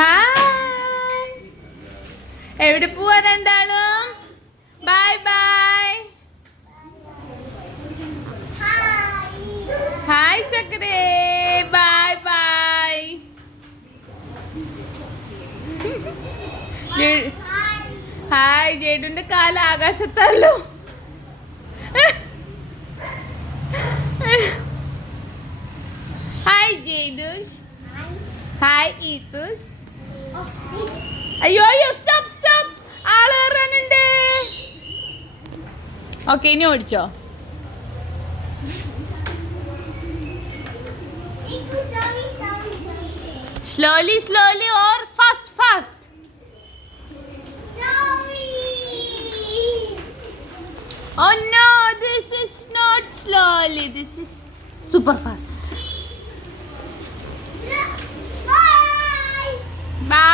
Hi. എവിടെ പോവാ രണ്ടാളും? Bye bye. ഹായ് ചക്കരേ. Bye bye. ഹായ്. ജേഡുന്റെ കാല് ആകാശത്തല്ലോ. ഹായ് ജേഡുസ്. ഹായ് ഈത്തുസ്. അയ്യോ സ്റ്റോപ്പ് സ്റ്റോപ്പ്. ആള് കയറാനുണ്ട്. ഓക്കെ ഇനി ഓടിച്ചോ. Slowly slowly or fast fast. Oh no, this is not slowly. This is super fast. Bye. Bye.